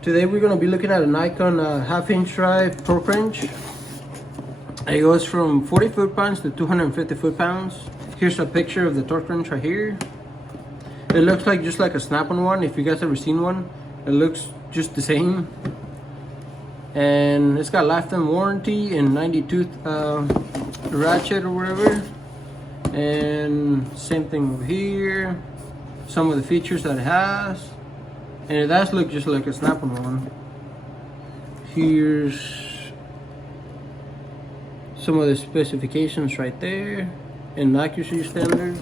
Today we're going to be looking at an Icon half-inch drive torque wrench. It goes from 40 foot-pounds to 250 foot-pounds. Here's a picture of the torque wrench right here. It looks like just like a snap-on one. If you guys ever seen one, it looks just the same. And it's got lifetime warranty and 92 ratchet or whatever. And same thing over here. Some of the features that it has. And it does look just like a snap-on one. Here's some of the specifications right there and accuracy standards.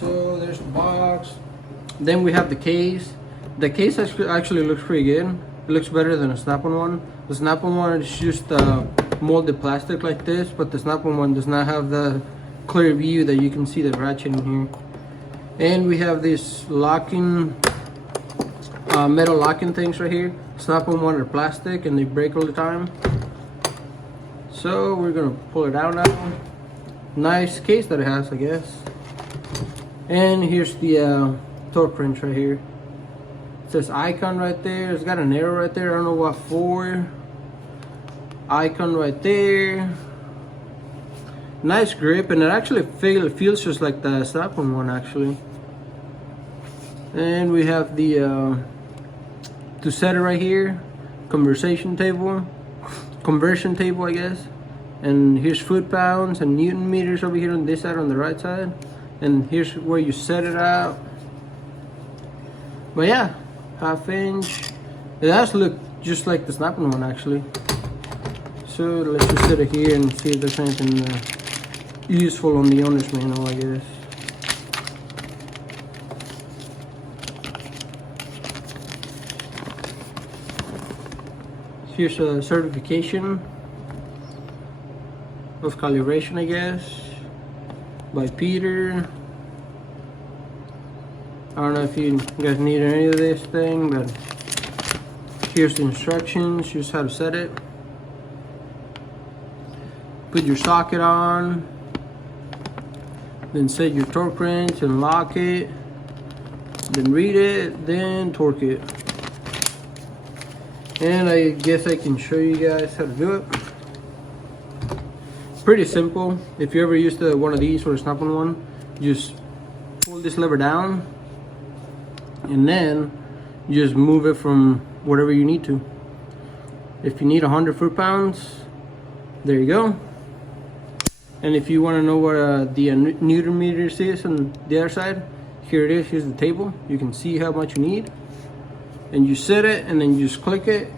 So there's the box. Then we have the case. The case actually looks pretty good. It looks better than a snap-on one. The snap-on one is just molded plastic like this, but the snap-on one does not have the clear view that you can see the ratchet in here. And we have this locking metal locking things right here. Snap-on one are plastic and they break all the time. So we're gonna pull it out now. Nice case that it has, I guess. And here's the torque wrench right here. It says Icon right there. It's got an arrow right there. I don't know what for. Icon right there. Nice grip, and it actually feels just like the snap-on one actually. And we have the to set it right here, conversion table, I guess. And here's foot-pounds and Newton meters over here on this side, on the right side. And here's where you set it out. But yeah, half-inch. It does look just like the snap-on one actually. So let's just set it here and see if there's anything useful on the owner's manual, I guess. Here's a certification of calibration, I guess, by Peter. I don't know if you guys need any of this thing, but here's the instructions, just how to set it. Put your socket on, then set your torque wrench and lock it, then read it, then torque it. And I guess I can show you guys how to do it. Pretty simple. If you ever used one of these or a snap-on one, just pull this lever down and then you just move it from whatever you need to. If you need 100 foot-pounds, there you go. And if you want to know what the Newton meters is on the other side, here it is. Here's the table. You can see how much you need. And you set it and then you just click it.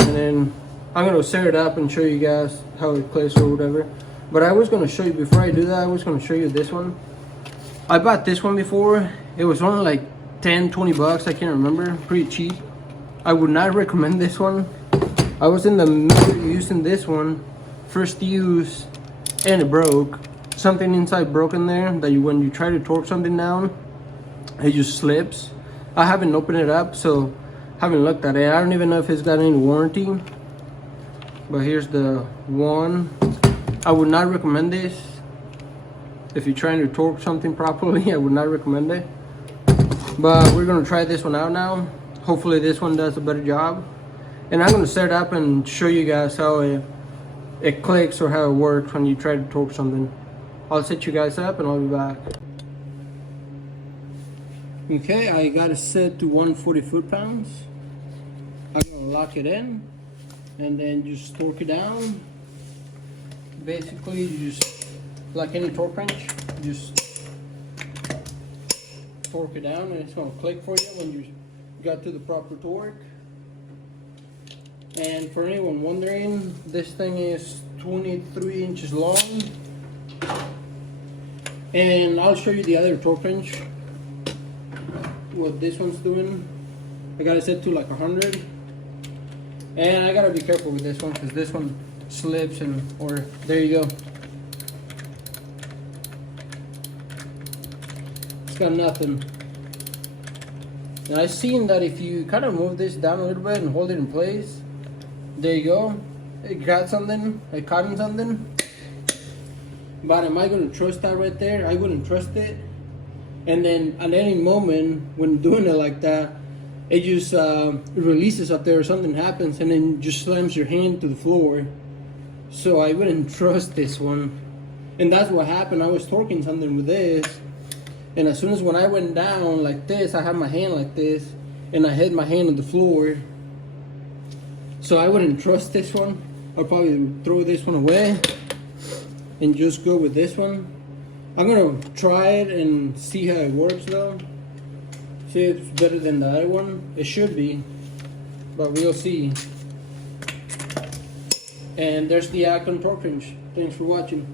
And then I'm going to set it up and show you guys how it clicks or whatever. But I was going to show you, before I do that, I was going to show you this one. I bought this one before. It was only like 10-20 bucks, I can't remember. Pretty cheap. I would not recommend this one. I was in the middle of using this one, first use, and it broke. Something inside broke in there that when you try to torque something down, it just slips. I haven't opened it up, so I haven't looked at it. I don't even know if it's got any warranty. But here's the one. I would not recommend this. If you're trying to torque something properly, I would not recommend it. But we're gonna try this one out now. Hopefully this one does a better job. And I'm gonna set it up and show you guys how it clicks or how it works when you try to torque something. I'll set you guys up and I'll be back. Okay, I got it set to 140 foot-pounds. I'm gonna lock it in and then just torque it down. Basically, you just, like any torque wrench, just torque it down and it's gonna click for you when you got to the proper torque. And for anyone wondering, this thing is 23 inches long. And I'll show you the other torque wrench, what this one's doing. I got it set to like 100. And I gotta be careful with this one because this one slips and, or there you go. It's got nothing. And I've seen that if you kind of move this down a little bit and hold it in place, there you go. It got something, it caught in something. But am I going to trust that right there? I wouldn't trust it. And then at any moment when doing it like that, it just releases up there or something happens, and then just slams your hand to the floor. So I wouldn't trust this one. And that's what happened. I was torquing something with this, and as soon as when I went down like this, I had my hand like this, and I hit my hand on the floor. So I wouldn't trust this one. I'll probably throw this one away and just go with this one. I'm gonna try it and see how it works though. See if it's better than the other one. It should be, but we'll see. And there's the Acton torque wrench. Thanks for watching.